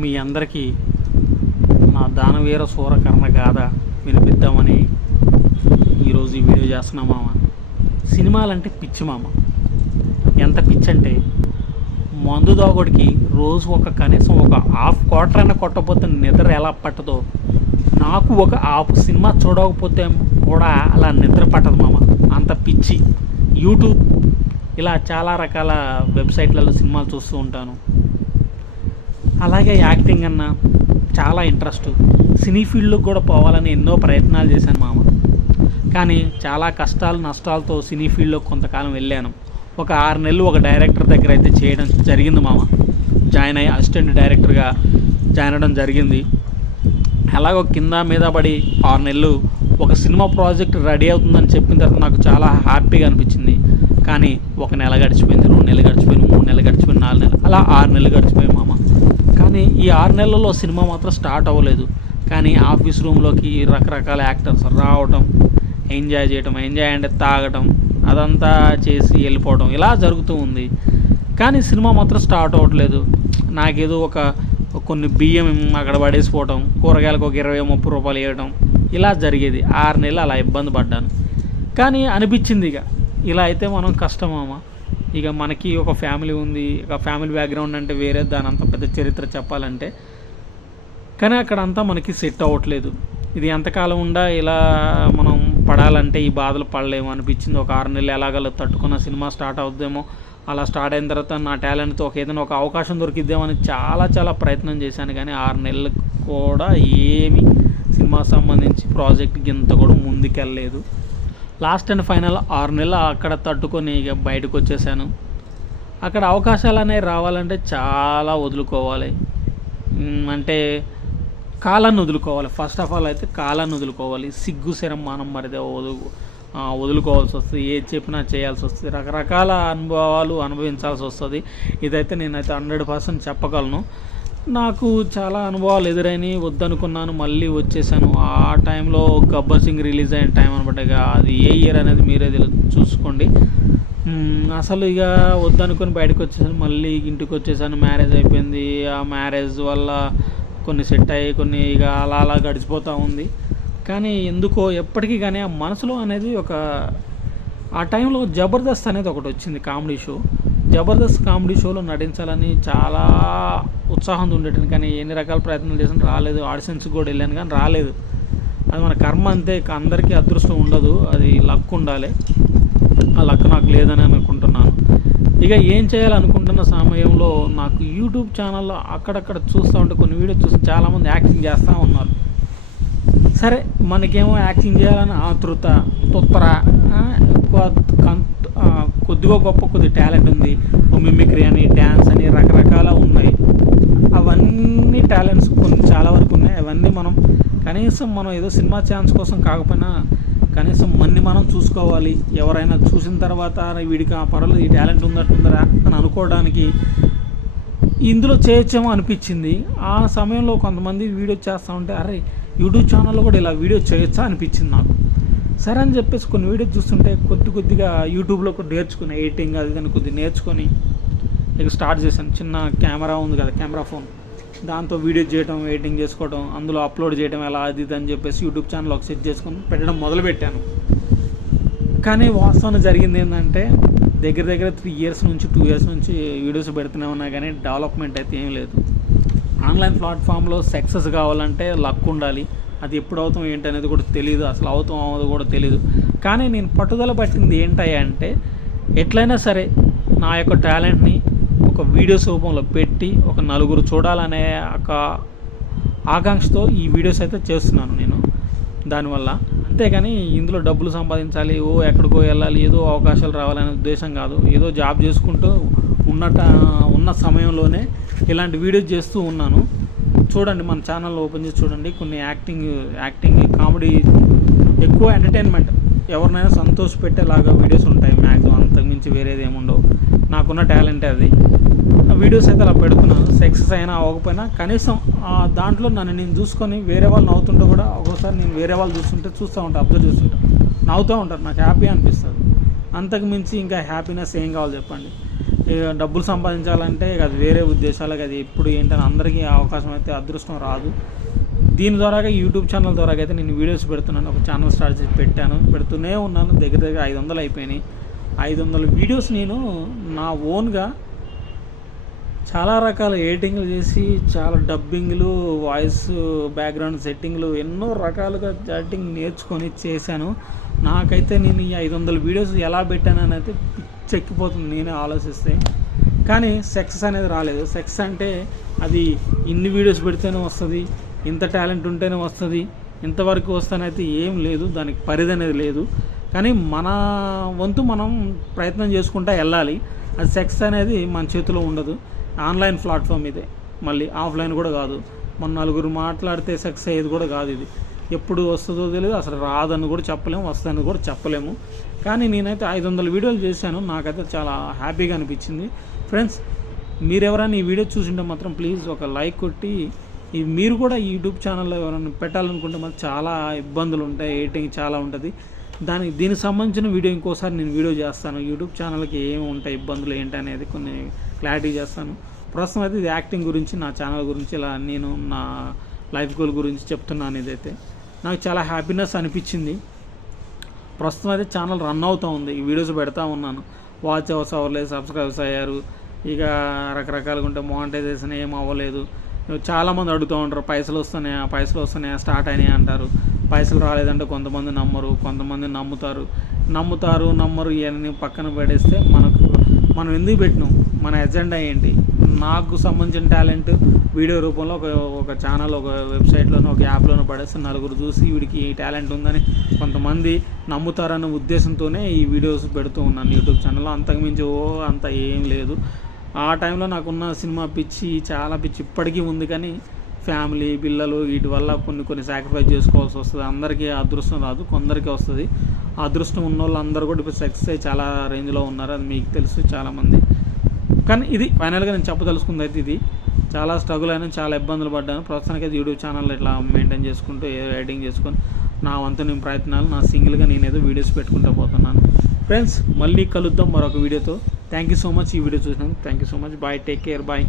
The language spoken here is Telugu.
మీ అందరికీ నా దానవీర సూరకర్ణ గాథ వినిపిద్దామని ఈరోజు ఈ వీడియో చేస్తున్నా మామ. సినిమాలంటే పిచ్చి మామ. ఎంత పిచ్చి అంటే మందు దాగుడికి రోజు ఒక కనీసం ఒక హాఫ్ క్వార్టర్ అయినా కొట్టకపోతే నిద్ర ఎలా పట్టదో నాకు ఒక హాఫ్ సినిమా చూడకపోతే కూడా అలా నిద్ర పట్టదు మామ. అంత పిచ్చి. యూట్యూబ్ ఇలా చాలా రకాల వెబ్సైట్లలో సినిమాలు చూస్తూ ఉంటాను. అలాగే యాక్టింగ్ అన్న చాలా ఇంట్రెస్ట్. సినీ ఫీల్డ్కి కూడా పోవాలని ఎన్నో ప్రయత్నాలు చేశాను మామ. కానీ చాలా కష్టాలు నష్టాలతో సినీ ఫీల్డ్లో కొంతకాలం వెళ్ళాను. ఒక ఆరు నెలలు ఒక డైరెక్టర్ దగ్గర అయితే చేయడం జరిగింది మామ. జాయిన్ అయ్యి అసిస్టెంట్ డైరెక్టర్గా జాయిన్ అవ్వడం జరిగింది. అలాగో కింద మీద పడి ఆరు నెలలు ఒక సినిమా ప్రాజెక్ట్ రెడీ అవుతుందని చెప్పిన తర్వాత నాకు చాలా హ్యాపీగా అనిపించింది. కానీ ఒక నెల గడిచిపోయింది రెండు నెలలు గడిచిపోయింది మూడు నెలలు గడిచిపోయింది నాలుగు నెలలు అలా ఆరు నెలలు గడిచిపోయాయి మామ. కానీ ఈ ఆరు నెలల్లో సినిమా మాత్రం స్టార్ట్ అవ్వలేదు. కానీ ఆఫీస్ రూమ్లోకి రకరకాల యాక్టర్స్ రావటం ఎంజాయ్ చేయటం ఎంజాయ్ అంటే తాగటం అదంతా చేసి వెళ్ళిపోవడం ఇలా జరుగుతూ ఉంది. కానీ సినిమా మాత్రం స్టార్ట్ అవ్వట్లేదు. నాకేదో ఒక కొన్ని బియ్యం అక్కడ పడేసిపోవటం కూరగాయలకు ఒక ఇరవై ముప్పై రూపాయలు వేయడం ఇలా జరిగేది. ఆరు నెలలు అలా ఇబ్బంది పడ్డాను. కానీ అనిపించింది ఇక. ఇలా అయితే మనం కష్టమామా ఇక మనకి ఒక ఫ్యామిలీ ఉంది ఒక ఫ్యామిలీ బ్యాక్గ్రౌండ్ అంటే వేరే దాని అంత పెద్ద చరిత్ర చెప్పాలంటే. కానీ అక్కడ అంతా మనకి సెట్ అవ్వట్లేదు. ఇది ఎంతకాలం ఉండా ఇలా మనం పడాలంటే ఈ బాధలు పడలేము అనిపించింది. ఒక ఆరు నెలలు ఎలాగలో తట్టుకున్న సినిమా స్టార్ట్ అవుద్దేమో అలా స్టార్ట్ అయిన తర్వాత నా టాలెంట్తో ఒక ఏదైనా ఒక అవకాశం దొరికిద్దామని చాలా చాలా ప్రయత్నం చేశాను. కానీ ఆరు నెలలు కూడా ఏమి సినిమా సంబంధించి ప్రాజెక్ట్ ఇంత కూడా ముందుకెళ్ళలేదు. లాస్ట్ అండ్ ఫైనల్ ఆరు నెలలు అక్కడ తట్టుకొని ఇక బయటకు వచ్చేసాను. అక్కడ అవకాశాలు అనేవి రావాలంటే చాలా వదులుకోవాలి. అంటే కాలాన్ని వదులుకోవాలి. ఫస్ట్ ఆఫ్ ఆల్ అయితే కాలాన్ని వదులుకోవాలి. సిగ్గు శరం మనం మరిదే వదులు వదులుకోవాల్సి వస్తుంది. ఏది చెప్పినా చేయాల్సి వస్తుంది. రకరకాల అనుభవాలు అనుభవించాల్సి వస్తుంది. ఇదైతే నేనైతే హండ్రెడ్ పర్సెంట్ చెప్పగలను. నాకు చాలా అనుభవాలు ఎదురైనవి వద్దనుకున్నాను మళ్ళీ వచ్చేసాను. ఆ టైంలో గబ్బర్ సింగ్ రిలీజ్ అయిన టైం అనమాట ఇక. అది ఏ ఇయర్ అనేది మీరే తెలు- చూసుకోండి. అసలు ఇక వద్దనుకుని బయటకు వచ్చేసాను మళ్ళీ ఇంటికి వచ్చేసాను మ్యారేజ్ అయిపోయింది. ఆ మ్యారేజ్ వల్ల కొన్ని సెట్ అయ్యి కొన్ని ఇక అలా అలా గడిచిపోతూ ఉంది. కానీ ఎందుకో ఎప్పటికీ కానీ ఆ మనసులో అనేది ఒక ఆ టైంలో జబర్దస్త్ అనేది ఒకటి వచ్చింది కామెడీ షో. జబర్దస్త్ కామెడీ షోలో నటించాలని చాలా ఉత్సాహంతో ఉండేటండి కానీ ఎన్ని రకాల ప్రయత్నాలు చేసినా రాలేదు. ఆడిషన్స్కి కూడా వెళ్ళాను కానీ రాలేదు. అది మన కర్మ అంతే అందరికీ అదృష్టం ఉండదు అది లక్ ఉండాలి. ఆ లక్ నాకు లేదని అనుకుంటున్నాను. ఇక ఏం చేయాలనుకుంటున్న సమయంలో నాకు యూట్యూబ్ ఛానల్లో అక్కడక్కడ చూస్తూ ఉంటే కొన్ని వీడియోస్ చూసి చాలామంది యాక్టింగ్ చేస్తూ ఉన్నారు. సరే మనకేమో యాక్టింగ్ చేయాలని ఆతృత తొత్తర ఎక్కువ కొద్దిగా గొప్ప కొద్ది టాలెంట్ ఉంది. మిమిక్రీ అని డ్యాన్స్ అని రకరకాల ఉన్నాయి. అవన్నీ టాలెంట్స్ కొన్ని చాలా వరకు ఉన్నాయి. అవన్నీ మనం కనీసం మనం ఏదో సినిమా ఛాన్స్ కోసం కాకపోయినా కనీసం మన్ని మనం చూసుకోవాలి. ఎవరైనా చూసిన తర్వాత వీడికి ఆ పర్వాలేదు ఈ టాలెంట్ ఉందట్టుందరా అని అనుకోవడానికి ఇందులో చేయొచ్చేమో అనిపించింది. ఆ సమయంలో కొంతమంది వీడియో చేస్తూ ఉంటే అరే యూట్యూబ్ ఛానల్లో కూడా ఇలా వీడియో చేయొచ్చా అనిపించింది నాకు. సరే అని చెప్పేసి కొన్ని వీడియోస్ చూస్తుంటే కొద్ది కొద్దిగా యూట్యూబ్లో కూడా నేర్చుకుని ఎడిటింగ్ అది దాన్ని కొద్దిగా నేర్చుకొని ఇక స్టార్ట్ చేశాను. చిన్న కెమెరా ఉంది కదా కెమెరా ఫోన్. దాంతో వీడియో చేయడం ఎడిటింగ్ చేసుకోవడం అందులో అప్లోడ్ చేయడం ఎలా అది ఇది అని చెప్పేసి యూట్యూబ్ ఛానల్ ఒక సెట్ చేసుకొని పెట్టడం మొదలుపెట్టాను. కానీ వాస్తవం జరిగింది ఏంటంటే దగ్గర దగ్గర త్రీ ఇయర్స్ నుంచి టూ ఇయర్స్ నుంచి వీడియోస్ పెడుతూనే ఉన్నా కానీ డెవలప్మెంట్ అయితే ఏం లేదు. ఆన్లైన్ ప్లాట్ఫామ్లో సక్సెస్ కావాలంటే లక్ ఉండాలి. అది ఎప్పుడు అవుతాం ఏంటి అనేది కూడా తెలియదు అసలు అవుతాం అవ్వదు కూడా తెలియదు కానీ నేను పట్టుదల పట్టింది ఏంటయ్యా అంటే ఎట్లయినా సరే నా యొక్క టాలెంట్ని ఒక వీడియోస్ రూపంలో పెట్టి ఒక నలుగురు చూడాలనే ఒక ఆకాంక్షతో ఈ వీడియోస్ అయితే చేస్తున్నాను నేను. దానివల్ల అంతేగాని ఇందులో డబ్బులు సంపాదించాలి ఓ ఎక్కడికో వెళ్ళాలి ఏదో అవకాశాలు రావాలనే ఉద్దేశం కాదు. ఏదో జాబ్ చేసుకుంటూ ఉన్నట ఉన్న సమయంలోనే ఇలాంటి వీడియోస్ చేస్తూ ఉన్నాను. చూడండి మన ఛానల్ ఓపెన్ చేసి చూడండి. కొన్ని యాక్టింగ్ యాక్టింగ్ కామెడీ ఎక్కువ ఎంటర్టైన్మెంట్ ఎవరినైనా సంతోష పెట్టేలాగా వీడియోస్ ఉంటాయి మ్యాక్సిమం అంతకుమించి వేరేది ఏముండవు నాకున్న టాలెంటే అది. ఆ వీడియోస్ అయితే అలా పెడుతున్నాను. సక్సెస్ అయినా అవ్వకపోయినా కనీసం ఆ దాంట్లో నన్ను నేను చూసుకొని వేరే వాళ్ళు నవ్వుతుంటే కూడా ఒక్కోసారి నేను వేరే వాళ్ళు చూస్తుంటే చూస్తూ ఉంటాను అబ్జర్వ్ చేస్తుంటాను నవ్వుతూ ఉంటారు. నాకు హ్యాపీ అనిపిస్తుంది. అంతకు మించి ఇంకా హ్యాపీనెస్ ఏం కావాలి చెప్పండి. డబ్బులు సంపాదించాలంటే ఇక అది వేరే ఉద్దేశాలకు అది ఎప్పుడు ఏంటని అందరికీ అవకాశం అయితే అదృష్టం రాదు. దీని ద్వారా యూట్యూబ్ ఛానల్ ద్వారా అయితే నేను వీడియోస్ పెడుతున్నాను. ఒక ఛానల్ స్టార్ట్ చేసి పెట్టాను. పెడుతూనే ఉన్నాను. దగ్గర దగ్గర ఐదు వందలు అయిపోయినాయి. ఐదు వందల వీడియోస్ నేను నా ఓన్గా చాలా రకాల ఎడిటింగ్లు చేసి చాలా డబ్బింగ్లు వాయిస్ బ్యాక్గ్రౌండ్ సెట్టింగ్లు ఎన్నో రకాలుగా ఎడిటింగ్ నేర్చుకొని చేశాను. నాకైతే నేను ఈ ఐదు వందల వీడియోస్ ఎలా పెట్టానని అయితే పిచ్చెక్కిపోతుంది నేనే ఆలోచిస్తే. కానీ సక్సెస్ అనేది రాలేదు. సక్సెస్ అంటే అది ఇన్ని వీడియోస్ పెడితేనే వస్తుంది ఇంత టాలెంట్ ఉంటేనే వస్తుంది ఇంతవరకు వస్తానైతే ఏం లేదు దానికి పరిధి అనేది లేదు. కానీ మన వంతు మనం ప్రయత్నం చేసుకుంటా వెళ్ళాలి. అది సక్సెస్ అనేది మన చేతిలో ఉండదు. ఆన్లైన్ ప్లాట్ఫామ్ ఇదే. మళ్ళీ ఆఫ్లైన్ కూడా కాదు. మన నలుగురు మాట్లాడితే సక్సెస్ అయ్యేది కూడా కాదు ఇది. ఎప్పుడు వస్తుందో తెలియదు అసలు రాదని కూడా చెప్పలేము వస్తుందని కూడా చెప్పలేము. కానీ నేనైతే ఐదు వందల వీడియోలు చేశాను నాకైతే చాలా హ్యాపీగా అనిపించింది. ఫ్రెండ్స్ మీరు ఎవరైనా ఈ వీడియో చూసింటే మాత్రం ప్లీజ్ ఒక లైక్ కొట్టి ఈ మీరు కూడా యూట్యూబ్ ఛానల్లో ఎవరైనా పెట్టాలనుకుంటే మాకు చాలా ఇబ్బందులు ఉంటాయి ఎడిటింగ్ చాలా ఉంటుంది. దానికి దీనికి సంబంధించిన వీడియో ఇంకోసారి నేను వీడియో చేస్తాను. యూట్యూబ్ ఛానల్కి ఏమి ఉంటాయి ఇబ్బందులు ఏంటి అనేది కొన్ని క్లారిటీ చేస్తాను. ప్రస్తుతం అయితే ఇది యాక్టింగ్ గురించి నా ఛానల్ గురించి ఇలా నేను నా లైఫ్ గోల్ గురించి చెప్తున్నాను ఇదైతే నాకు చాలా హ్యాపీనెస్ అనిపించింది. ప్రస్తుతం అయితే ఛానల్ రన్ అవుతూ ఉంది. ఈ వీడియోస్ పెడతా ఉన్నాను. వాచ్ అవర్స్ అవ్వలేదు సబ్స్క్రైబ్స్ అయ్యారు. ఇక రకరకాలుగా ఉంటే మానిటైజేషన్ ఏం అవ్వలేదు. చాలామంది అడుగుతూ ఉంటారు పైసలు వస్తున్నాయా పైసలు వస్తున్నాయా స్టార్ట్ అయినాయి అంటారు. పైసలు రాలేదంటే కొంతమంది నమ్మరు కొంతమంది నమ్ముతారు. నమ్ముతారు నమ్మరు ఇవన్నీ పక్కన పడేస్తే మనకు మనం ఎందుకు పెట్టినాం? మన ఎజెండా ఏంటి? నాకు సంబంధించిన టాలెంట్ వీడియో రూపంలో ఒక ఒక ఛానల్ ఒక వెబ్సైట్లోనో ఒక యాప్లోనో పడేస్తే నలుగురు చూసి వీడికి ఈ టాలెంట్ ఉందని కొంతమంది నమ్ముతారన్న ఉద్దేశంతోనే ఈ వీడియోస్ పెడుతూ ఉన్నాను యూట్యూబ్ ఛానల్లో అంతకుమించి ఓ అంత ఏం లేదు. ఆ టైంలో నాకున్న సినిమా పిచ్చి చాలా పిచ్చి ఇప్పటికీ ఉంది కానీ ఫ్యామిలీ పిల్లలు వీటి వల్ల కొన్ని కొన్ని సాక్రిఫైస్ చేసుకోవాల్సి వస్తుంది. అందరికీ అదృష్టం రాదు కొందరికి వస్తుంది. అదృష్టం ఉన్న వాళ్ళందరూ కూడా ఇప్పుడు సక్సెస్ అయ్యి చాలా రేంజ్లో ఉన్నారు అది మీకు తెలుసు చాలామంది. కానీ ఇది ఫైనల్గా నేను చెప్పదలుచుకుంది అయితే ఇది. చాలా స్ట్రగుల్ అయినా చాలా ఇబ్బందులు పడ్డాను. ప్రస్తుతానికి అయితే యూట్యూబ్ ఛానల్ ఇట్లా మెయింటైన్ చేసుకుంటూ ఎడిటింగ్ చేసుకొని నా వంతు నేను ప్రయత్నాలు నా సింగిల్గా నేను ఏదో వీడియోస్ పెట్టుకుంటూ పోతున్నాను. ఫ్రెండ్స్ మళ్ళీ కలుద్దాం మరొక వీడియోతో థ్యాంక్ యూ సో మచ్ ఈ వీడియో చూసినందుకు. Thank you so much bye take care bye